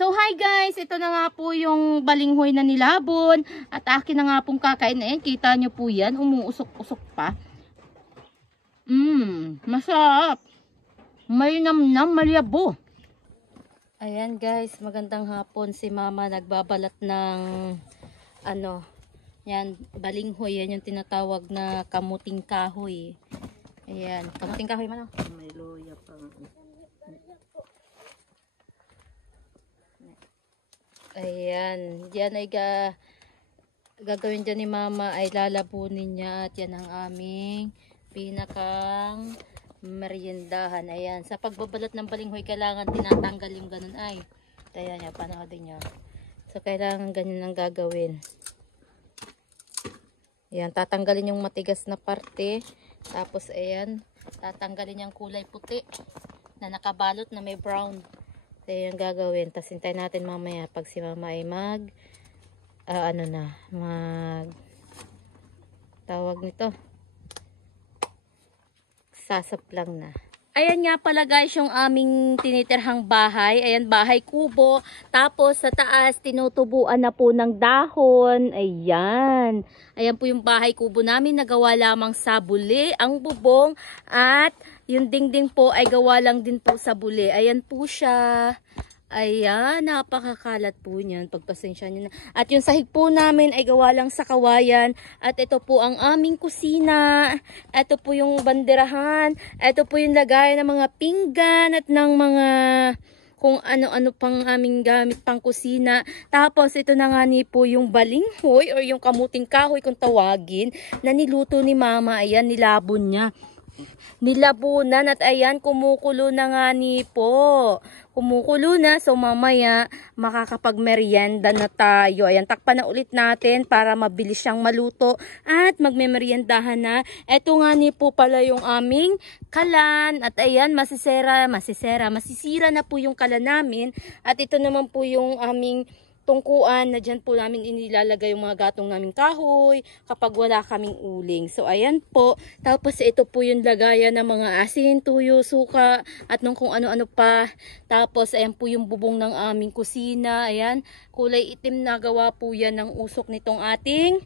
So hi guys, ito na nga po yung balinghoy na nilabon at akin na nga pong kakain. Ayan, kita nyo po yan, umuusok-usok pa. Masarap. May namnam, maliyabo. Ayan guys, magandang hapon. Si mama nagbabalat ng yan, balinghoy. Yan yung tinatawag na kamuting kahoy. Ayan, kamuting kahoy man o. May loya pang. Ayan, diyan ay gagawin dyan ni mama ay lalabunin niya at yan ang aming pinakang meriendahan. Ayan, sa pagbabalat ng balinghoy kailangan tinatanggal yung ganun ay. Ayan niya, panoodin niyo. So kailangan ganyan ang gagawin. Ayan, tatanggalin yung matigas na parte. Tapos ayan, tatanggalin yung kulay puti na nakabalot na may brown. So ayan gagawin. Tapos hintayin natin mamaya pag si mama ay tawag nito, sasaplang na. Ayan nga pala guys yung aming tinitirhang bahay. Ayan, bahay kubo. Tapos sa taas tinutubuan na po ng dahon. Ayan. Ayan po yung bahay kubo namin. Nagawa lamang sa buli ang bubong. At yung dingding po ay gawa lang din po sa buli. Ayan po siya. Ayan, napakakalat po niyan. Pagpasensya niyo na. At yung sahig po namin ay gawa lang sa kawayan. At ito po ang aming kusina. Ito po yung banderahan. Ito po yung lagay ng mga pinggan at ng mga kung ano-ano pang aming gamit pang kusina. Tapos ito na nga ni po yung balinghoy or yung kamuting kahoy kung tawagin na niluto ni mama. Ayan, nilabon niya. Nilabunan at ayan, kumukulo na nga ni po. Kumukulo na, so mamaya makakapagmerienda na tayo. Ayan, takpan na ulit natin para mabilis siyang maluto at magmemeryendahan na. Ito nga ni po pala yung aming kalan at ayan, masisira na po yung kalan namin. At ito naman po yung aming tungkuan na dyan po namin inilalagay yung mga gatong naming kahoy kapag wala kaming uling. So ayan po. Tapos ito po yung lagayan ng mga asin, tuyo, suka at nung kung ano-ano pa. Tapos ayan po yung bubong ng aming kusina. Ayan, kulay itim na gawa po yan ng usok nitong ating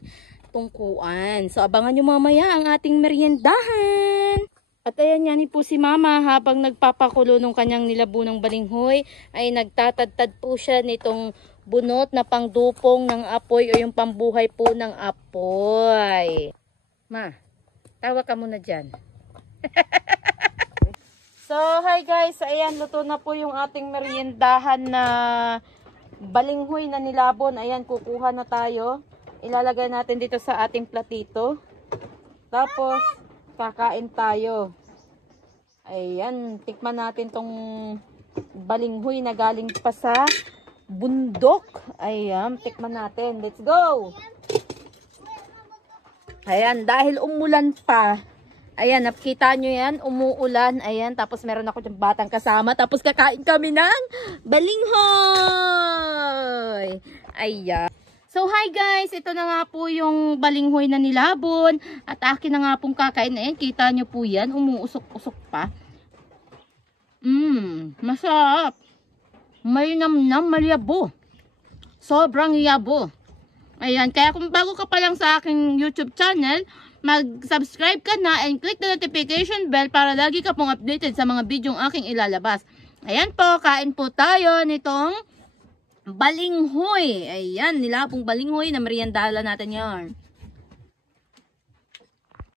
tungkuan. So abangan nyo mamaya ang ating meriendahan. At ayan yan po si mama habang nagpapakulo ng kanyang nilabunang balinghoy ay nagtatadtad po siya nitong bunot na pangdupong ng apoy o yung pambuhay po ng apoy. Ma, tawa ka muna dyan. So, hi guys. Ayan, luto na po yung ating meriendahan na balinghoy na nilabon. Ayan, kukuha na tayo. Ilalagay natin dito sa ating platito. Tapos, kakain tayo. Ayan, tikman natin tong balinghoy na galing pa sa bundok. Ayan, tikman natin. Let's go! Ayan, dahil umulan pa. Ayan, nakita nyo yan, umuulan. Ayan, tapos meron ako dyan batang kasama. Tapos kakain kami ng balinghoy. Ayan. So hi guys, ito na nga po yung balinghoy na nilabon. At akin na nga pong kakain. Ayan, kita nyo po yan, umuusok-usok pa. Masarap. May namnam, maliyabo. Sobrang yabo. Ayan, kaya kung bago ka pa lang sa aking YouTube channel, mag-subscribe ka na and click the notification bell para lagi ka pong updated sa mga bidyong aking ilalabas. Ayan po, kain po tayo nitong balinghoy. Ayan, nilabong balinghoy na meriendala natin yan.